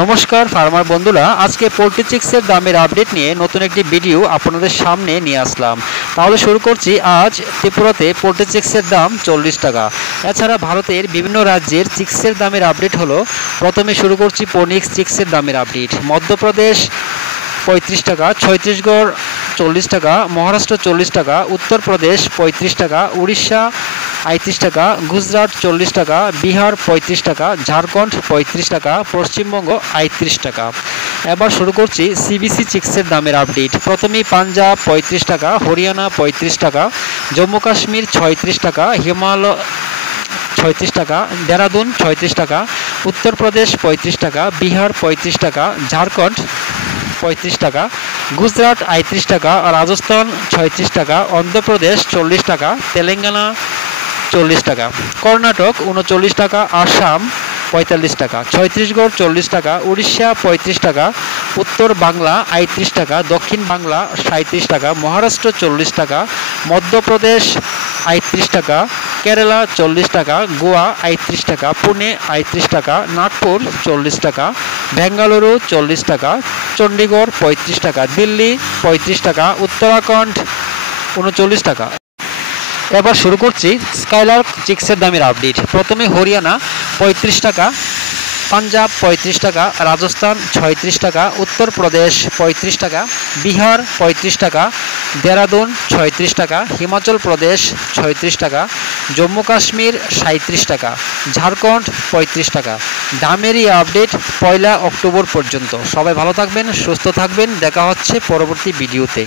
নমস্কার ফার্মার বন্ধুরা, আজকে পোল্ট্রি চিক্সের দামের আপডেট নিয়ে নতুন একটি ভিডিও আপনাদের সামনে নিয়ে আসলাম। তাহলে শুরু করছি। আজ ত্রিপুরাতে পোল্ট্রি চিক্সের দাম 40 টাকা। এছাড়া ভারতের বিভিন্ন রাজ্যের চিক্সের দামের আপডেট হলো। প্রথমে শুরু করছি ফোনিক্স চিক্সের দামের আপডেট। মধ্যপ্রদেশ 35 টাকা, ছত্তিশগড় 40 টাকা, মহারাষ্ট্র 40 টাকা, উত্তরপ্রদেশ 35 টাকা, উড়িষ্যা 38 টাকা, গুজরাট 40 টাকা, বিহার 35 টাকা, ঝাড়খণ্ড 35 টাকা, পশ্চিমবঙ্গ 38 টাকা। এবার শুরু করছি সিবিসি চিক্সের দামের আপডেট। প্রথমেই পাঞ্জাব 35 টাকা, হরিয়ানা 35 টাকা, জম্মু কাশ্মীর 36 টাকা, হিমালয় 36 টাকা, দেরাদুন 36 টাকা, উত্তরপ্রদেশ 35 টাকা, বিহার 35 টাকা, ঝাড়খণ্ড 35 টাকা, গুজরাট 38 টাকা, রাজস্থান 36 টাকা, অন্ধ্রপ্রদেশ 40 টাকা, তেলেঙ্গানা 40 টাকা, কর্ণাটক 39 টাকা, আসাম 45 টাকা, ছত্তিশগড় 40 টাকা, উড়িষ্যা 35 টাকা, উত্তর বাংলা 38 টাকা, দক্ষিণ বাংলা 37 টাকা, মহারাষ্ট্র 40 টাকা, মধ্যপ্রদেশ 38 টাকা, কেরালা 40 টাকা, গোয়া 38 টাকা, পুনে 38 টাকা, নাগপুর 40 টাকা, বেঙ্গালুরু 40 টাকা, চণ্ডীগড় 35 টাকা, দিল্লি 35 টাকা, উত্তরাখণ্ড 39 টাকা। এবার শুরু করছি স্কাইলার্ক চিক্সের দামের আপডেট। প্রথমে হরিয়ানা 35 টাকা, পাঞ্জাব 35 টাকা, রাজস্থান 36 টাকা, উত্তরপ্রদেশ 35 টাকা, বিহার 35 টাকা, দেরাদুন 36 টাকা, হিমাচল প্রদেশ 36 টাকা, জম্মু কাশ্মীর 37 টাকা, ঝাড়খণ্ড 35 টাকা। দামের এই আপডেট 1 অক্টোবর পর্যন্ত। সবাই ভালো থাকবেন, সুস্থ থাকবেন। দেখা হচ্ছে পরবর্তী ভিডিওতে।